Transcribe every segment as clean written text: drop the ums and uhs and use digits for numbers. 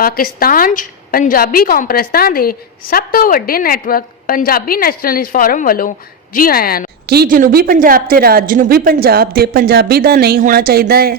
पाकिस्तान 'ਚ पंजाबी कॉन्फ्रेंसां दे सब तो वड्डे नैटवर्क पंजाबी नैशनलिस्ट फोरम वालों जी आयां नूं। ਕੀ ਜਨੂਬੀ ਪੰਜਾਬ ਤੇ ਰਾਜ ਜਨੂਬੀ ਪੰਜਾਬ ਦੇ ਪੰਜਾਬੀ ਦਾ ਨਹੀਂ ਹੋਣਾ ਚਾਹੀਦਾ ਹੈ?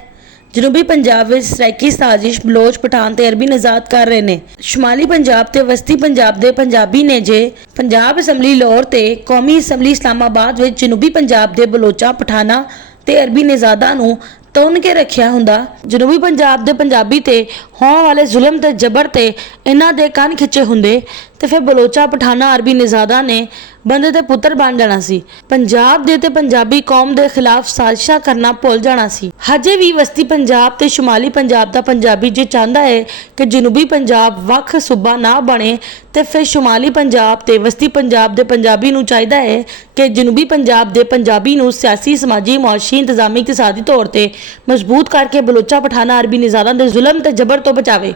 ਜਨੂਬੀ ਪੰਜਾਬ ਵਿੱਚ ਸਰਾਇਕੀ ਸਾਜ਼ਿਸ਼ ਬਲੋਚ ਪਠਾਨ ਤੇ ਅਰਬੀ ਨਜ਼ਾਦ ਕਰ ਰਹੇ ਨੇ। ਸ਼ੁਮਾਲੀ ਪੰਜਾਬ ਤੇ ਵਸਤੀ ਪੰਜਾਬ ਦੇ ਪੰਜਾਬੀ ਨੇ ਜੇ ਪੰਜਾਬ ਅਸੈਂਬਲੀ ਲਾਹੌਰ ਤੇ ਕੌਮੀ ਅਸੈਂਬਲੀ ਇਸਲਾਮਾਬਾਦ ਵਿੱਚ ਜਨੂਬੀ ਪੰਜਾਬ ਦੇ ਬਲੋਚਾਂ ਪਠਾਨਾਂ ਤੇ ਅਰਬੀ ਨਜ਼ਾਦਾਂ ਨੂੰ ਤੌਨ ਕੇ ਰੱਖਿਆ ਹੁੰਦਾ, ਜਨੂਬੀ ਪੰਜਾਬ ਦੇ ਪੰਜਾਬੀ ਤੇ ਹੋਣ ਵਾਲੇ ਜ਼ੁਲਮ ਤੇ ਜ਼ਬਰ ਤੇ ਇਹਨਾਂ ਦੇ ਕੰਨ ਖਿੱਚੇ ਹੁੰਦੇ ਤੇ ਫਿਰ ਬਲੋਚਾਂ ਪਠਾਨਾਂ ਅਰਬੀ ਨਜ਼ਾਦਾਂ ਨੇ ਬੰਦੇ ਦੇ ਪੁੱਤਰ ਬਣ ਜਾਣਾ ਸੀ। ਪੰਜਾਬ ਦੇ ਤੇ ਪੰਜਾਬੀ ਕੌਮ ਦੇ ਖਿਲਾਫ ਸਾਜ਼ਿਸ਼ਾਂ ਕਰਨਾ ਭੁੱਲ ਜਾਣਾ ਸੀ। ਹਜੇ ਵੀ ਵਸਤੀ ਪੰਜਾਬ ਤੇ ਸ਼ੁਮਾਲੀ ਪੰਜਾਬ ਦਾ ਪੰਜਾਬੀ ਜੇ ਚਾਹੁੰਦਾ ਹੈ ਕਿ ਜਨੂਬੀ ਪੰਜਾਬ ਵੱਖ ਸੂਬਾ ਨਾ ਬਣੇ ਤੇ ਫਿਰ ਸ਼ੁਮਾਲੀ ਪੰਜਾਬ ਤੇ ਵਸਤੀ ਪੰਜਾਬ ਦੇ ਪੰਜਾਬੀ ਨੂੰ ਚਾਹੀਦਾ ਹੈ ਕਿ ਜਨੂਬੀ ਪੰਜਾਬ ਦੇ ਪੰਜਾਬੀ ਨੂੰ ਸਿਆਸੀ, ਸਮਾਜੀ, ਮੁਆਸ਼ੀ, ਇੰਤਜ਼ਾਮੀ, ਇਕਤਸਾਦੀ ਤੌਰ ਤੇ ਮਜ਼ਬੂਤ ਕਰਕੇ ਬਲੋਚਾਂ ਪਠਾਨਾਂ ਅਰਬੀ ਨਜ਼ਾਦਾਂ ਦੇ ਜ਼ੁਲਮ ਤੇ ਜ਼ਬਰ ਤੋਂ ਬਚਾਵੇ।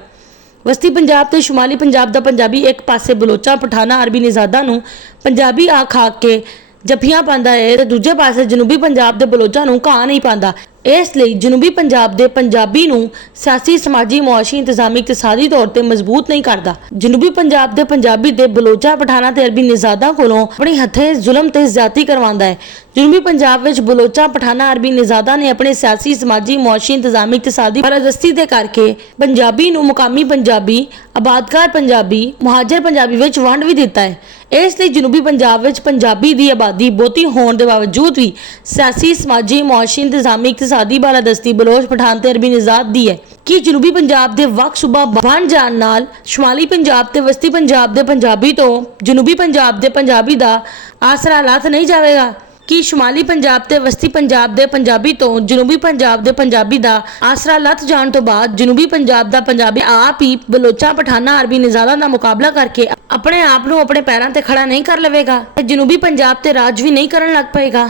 ਵਸਤੀ ਪੰਜਾਬ ਤੇ ਸ਼ੁਮਾਲੀ ਪੰਜਾਬ ਦਾ ਪੰਜਾਬੀ ਇੱਕ ਪਾਸੇ ਬਲੋਚਾਂ ਪਠਾਨਾਂ ਅਰਬੀ ਨਜ਼ਾਦਾਂ ਨੂੰ ਪੰਜਾਬੀ ਆਖ ਕੇ ਜੱਫੀਆਂ ਪਾਉਂਦਾ ਹੈ ਤੇ ਦੂਜੇ ਪਾਸੇ ਜਨੂਬੀ ਪੰਜਾਬ ਦੇ ਬਲੋਚਾਂ ਨੂੰ ਘਾਹ ਨਹੀਂ ਪਾਉਂਦਾ। ਇਸ ਲਈ ਜਨੂਬੀ ਪੰਜਾਬ ਦੇ ਪੰਜਾਬੀ ਨੂੰ ਸਿਆਸੀ, ਸਮਾਜੀ, ਮੁਆਸ਼ੀ, ਇੰਤਜ਼ਾਮੀ, ਇਕਤਸਾਦੀ ਤੌਰ ਤੇ ਮਜ਼ਬੂਤ ਨਹੀਂ ਕਰਦਾ। ਜਨੂਬੀ ਪੰਜਾਬ ਦੇ ਪੰਜਾਬੀ ਦੇ ਬਲੋਚਾਂ ਪਠਾਨਾਂ ਤੇ ਅਰਬੀ ਨਜ਼ਾਦਾਂ ਕੋਲੋਂ ਆਪਣੀ ਹੱਥੇ ਜ਼ੁਲਮ ਤੇ ਜ਼ਿਆਦਤੀ ਕਰਵਾਉਂਦਾ ਹੈ। ਜਨੂਬੀ ਪੰਜਾਬ ਵਿੱਚ ਬਲੋਚਾਂ ਪਠਾਨਾਂ ਅਰਬੀ ਨਜ਼ਾਦਾਂ ਨੇ ਆਪਣੇ ਸਿਆਸੀ, ਸਮਾਜੀ, ਮੁਆਸ਼ੀ, ਇੰਤਜ਼ਾਮੀ, ਇਕਤਸਾਦੀ ਬਰਦਸਤੀ ਦੇ ਕਰਕੇ ਪੰਜਾਬੀ ਨੂੰ ਮੁਕਾਮੀ ਪੰਜਾਬੀ, ਆਬਾਦਕਾਰ ਪੰਜਾਬੀ, ਮੁਹਾਜਰ ਪੰਜਾਬੀ ਵਿੱਚ ਵੰਡ ਵੀ ਦਿੱਤਾ ਹੈ। ਇਸ ਲਈ ਜਨੂਬੀ ਪੰਜਾਬ ਵਿੱਚ ਪੰਜਾਬੀ ਦੀ ਆਬਾਦੀ ਬਹੁਤੀ ਹੋਣ ਦੇ ਬਾਵਜੂਦ ਵੀ ਸਿਆਸੀ, ਸਮਾਜੀ, ਮੁਆਸ਼ੀ, ਇੰਤਜ਼ਾਮੀ, ਇਕਤਸਾਦੀ ਬਾਲਾਦਸਤੀ ਬਲੋਚ ਪਠਾਨ ਤੇ ਅਰਬੀ ਨਜ਼ਾਦ ਦੀ ਹੈ ਕਿ ਜਨੂਬੀ ਪੰਜਾਬ ਦੇ ਵੱਖ ਸੂਬਾ ਬਣ ਜਾਣ ਨਾਲ ਸ਼ੁਮਾਲੀ ਪੰਜਾਬ ਤੇ ਵਸਤੀ ਪੰਜਾਬ ਦੇ ਪੰਜਾਬੀ ਤੋਂ ਜਨੂਬੀ ਪੰਜਾਬ ਦੇ ਪੰਜਾਬੀ ਦਾ ਆਸਰਾ ਲੱਥ ਨਹੀਂ ਜਾਵੇਗਾ ਕਿ ਸ਼ੁਮਾਲੀ ਪੰਜਾਬ ਤੇ ਵਸਤੀ ਪੰਜਾਬ ਦੇ ਪੰਜਾਬੀ ਤੋਂ ਜਨੂਬੀ ਪੰਜਾਬ ਦੇ ਪੰਜਾਬੀ ਦਾ ਆਸਰਾ ਲੱਥ ਜਾਣ ਤੋਂ ਬਾਅਦ ਜਨੂਬੀ ਪੰਜਾਬ ਦਾ ਪੰਜਾਬੀ ਆਪ ਹੀ ਬਲੋਚਾਂ ਪਠਾਨਾਂ ਅਰਬੀ ਨਜ਼ਾਦਾਂ ਦਾ ਮੁਕਾਬਲਾ ਕਰਕੇ ਆਪਣੇ ਆਪ ਨੂੰ ਆਪਣੇ ਪੈਰਾਂ ਤੇ ਖੜਾ ਨਹੀਂ ਕਰ ਲਵੇਗਾ ਤੇ ਜਨੂਬੀ ਪੰਜਾਬ ਤੇ ਰਾਜ ਵੀ ਨਹੀਂ ਕਰਨ ਲੱਗ ਪਏਗਾ।